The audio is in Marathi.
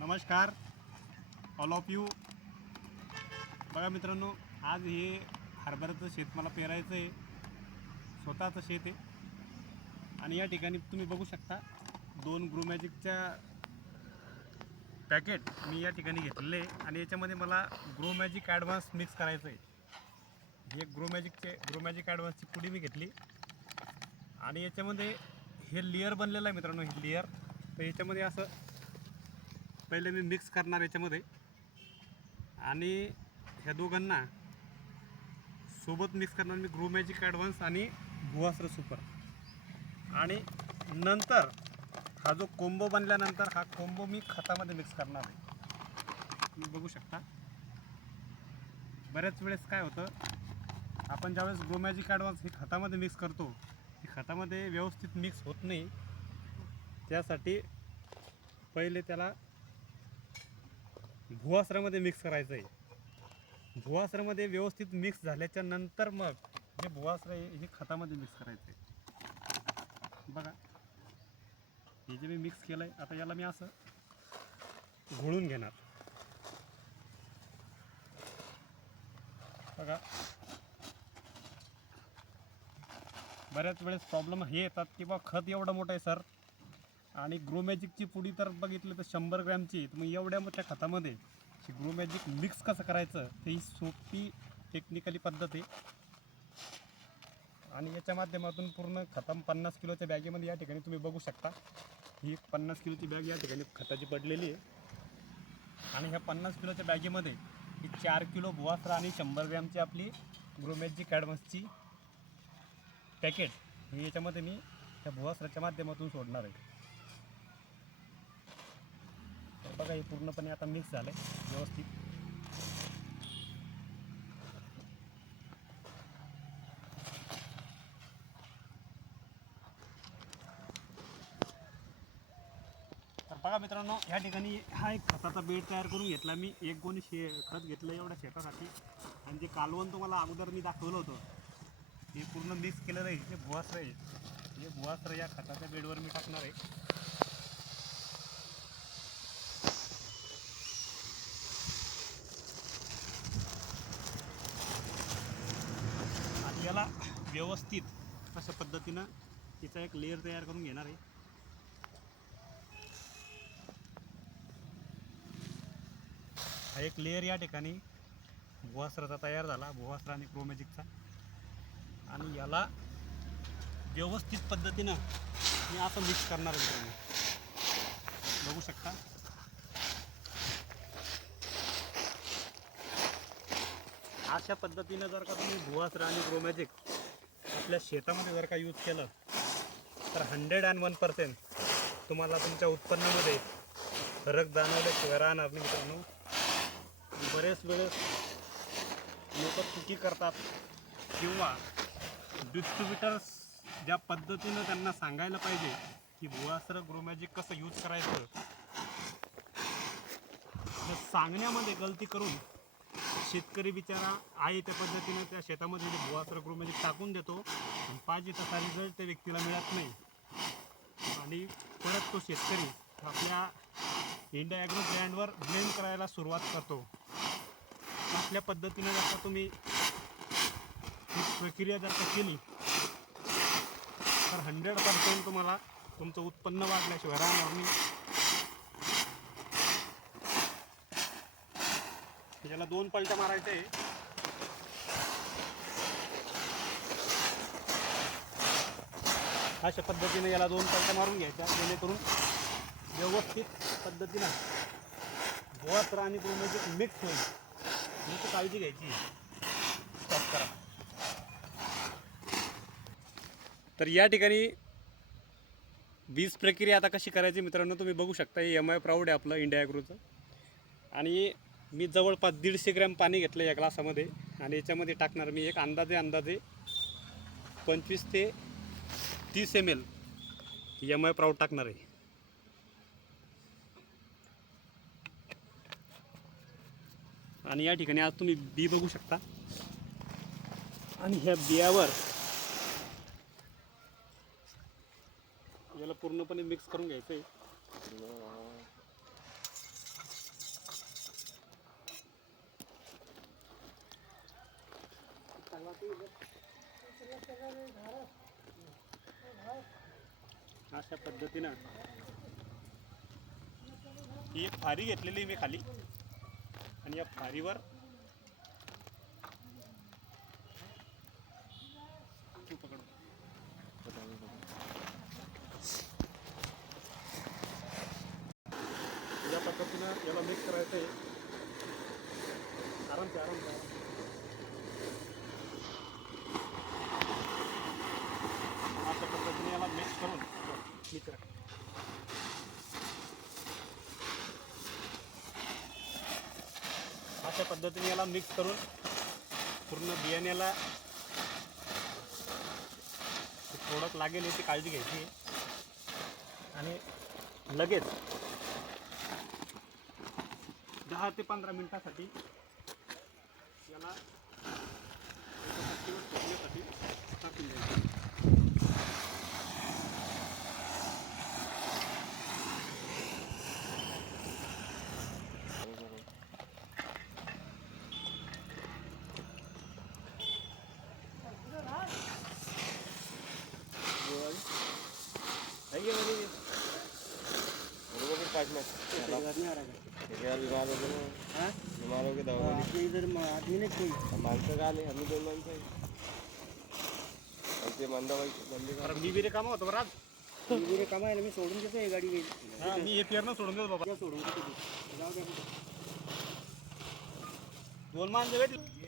नमस्कार ऑल ऑफ यू. बघा मित्रांनो, आज हे हरभऱ्याचं शेत मला पेरायचं आहे. स्वतःचं शेत आहे आणि या ठिकाणी तुम्ही बघू शकता 2 ग्रोमॅजिकच्या पॅकेट मी या ठिकाणी घेतलेले आहे आणि याच्यामध्ये मला ग्रोमॅजिक ॲडव्हान्स मिक्स करायचं आहे. हे ग्रोमॅजिक ॲडव्हान्सची पुडी मी घेतली आणि याच्यामध्ये हे लेअर बनलेलं आहे मित्रांनो. हे लेअर तर याच्यामध्ये असं पहिले मी मिक्स करणार याच्यामध्ये आणि ह्या दोघांना सोबत मिक्स करणार मी ग्रोमॅजिक ॲडव्हान्स आणि भुवास्त्र सुपर. आणि नंतर हा जो कोंबो बनल्यानंतर हा कोंबो मी खतामध्ये मिक्स करणार आहे. तुम्ही बघू शकता बऱ्याच वेळेस काय होतं, आपण ज्यावेळेस ग्रोमॅजिक ॲडव्हान्स हे खतामध्ये मिक्स करतो, हे खतामध्ये व्यवस्थित मिक्स होत नाही. त्यासाठी पहिले त्याला भुवास्त्रामध्ये मिक्स करायचं आहे. भुवास्त्रामध्ये व्यवस्थित मिक्स झाल्याच्या नंतर मग हे भुवास्त्र हे खतामध्ये मिक्स करायचं आहे. बघा हे जे मी मिक्स केलं आहे, आता याला मी असं घोळून घेणार. बघा बऱ्याच वेळेस प्रॉब्लेम हे येतात की बा खत एवढं मोठं आहे सर, आणि ग्रोमॅजिकची पुडी तर बघितलं तर 100 ग्रॅमची, तर मग एवढ्या मोठ्या खतामध्ये ग्रोमॅजिक मिक्स कसं करायचं ते ही सोपी टेक्निकली पद्धत आहे. आणि याच्या माध्यमातून पूर्ण खतम 50 किलोच्या बॅगेमध्ये या ठिकाणी तुम्ही बघू शकता, ही 50 किलोची बॅग या ठिकाणी खताची पडलेली आहे. आणि ह्या 50 किलोच्या बॅगेमध्ये ही 4 किलो भुवास्त्र आणि 100 ग्रॅमची आपली ग्रोमॅजिक ॲडव्हान्सची पॅकेट हे याच्यामध्ये मी त्या भुवास्त्राच्या माध्यमातून सोडणार आहे. बघा हे पूर्णपणे आता मिक्स झालं आहे व्यवस्थित. तर बघा मित्रांनो, ह्या ठिकाणी हा एक खताचा बेड तयार करून घेतला मी. 1 गोणी खत घेतलं एवढ्या शेतासाठी. आणि जे कालवण तुम्हाला अगोदर मी दाखवलं होतं ते पूर्ण मिक्स केलेलं आहे. हे भुवास्त्र आहे, हे भुवास्त्र या खताच्या बेडवर मी टाकणार आहे. आणि याला व्यवस्थित अशा पद्धतीनं तिचा एक लेअर तयार करून घेणार आहे. हा एक लेअर या ठिकाणी भुवास्त्राचा तयार झाला, भुवास्त्र आणि ग्रोमॅजिकचा. आणि याला व्यवस्थित पद्धतीनं मी असं मिक्स करणार आहे. तुम्ही बघू शकता अशा पद्धतीनं जर का तुम्ही भुवास्त्र आणि ग्रोमॅजिक आपल्या शेतामध्ये जर का यूज केलं तर 101% तुम्हाला तुमच्या उत्पन्नामध्ये फरक जाणवल्याशिवाय राहणार नाही मित्रांनो. बरेच वेळेस लोक चुकी करतात किंवा डिस्ट्रीब्युटर्स ज्या पद्धतीनं त्यांना सांगायला पाहिजे की भुवास्त्र ग्रोमॅजिक कसं यूज करायचं, हे सांगण्यामध्ये गलती करून शेतकरी बिचारा आहे त्या पद्धतीनं त्या शेतामध्ये भुवास्त्र ग्रोमॅजिक टाकून देतो आणि पाहिजे तसा रिझल्ट त्या व्यक्तीला मिळत नाही. आणि परत तो शेतकरी आपल्या इंडिया ॲग्रो ब्रँडवर ब्लेम करायला सुरुवात करतो. आपल्या पद्धतीनं जर का तुम्ही ही प्रक्रिया जर का केली तर 100% तुम्हाला तुमचं उत्पन्न वाढल्याशिवाय राहणार नाही. याला 2 पलट्या मारायचे आहे. अशा पद्धतीनं याला 2 पलट्या मारून घ्यायच्या, जेणेकरून व्यवस्थित पद्धतीनं भुवास्त्र आणि ग्रोमॅजिक मिक्स होईल. याची काळजी घ्यायची. स्टॉप करा. तर या ठिकाणी बीज प्रक्रिया आता कशी करायची मित्रांनो तुम्ही बघू शकता. हे MI प्राऊड आहे आपलं इंडिया ॲग्रोचं. आणि मी जवळपास 150 ग्रॅम पाणी घेतलं या ग्लासामध्ये आणि याच्यामध्ये टाकणार मी एक अंदाजे 25 ते 30 ml MI प्राऊड टाकणार आहे. आणि या ठिकाणी आज तुम्ही बी बघू शकता. आणि ह्या बियावर याला पूर्णपणे मिक्स करून घ्यायचं आहे. अशा पद्धतीनं ही एक फारी घेतलेली मी खाली आणि या फारीवर या पद्धतीनं याला मिक्स करायचं आहे. आराम अशा पद्धतीने याला मिक्स करून मिक्स अशा पद्धतीने याला मिक्स करून पूर्ण बियाण्याला थोडंच लागेल याची काळजी घ्यायची आणि लगेच 10 ते 15 मिनिटासाठी याला ठेवण्यासाठी टाकून द्यायचं. मी बिरे कामा होतो राज बिरे कामायला मी सोडून देतो गाडी मी हे पेरणं सोडून देतो बाबा सोडून देतो. 2 माणसं भेटली.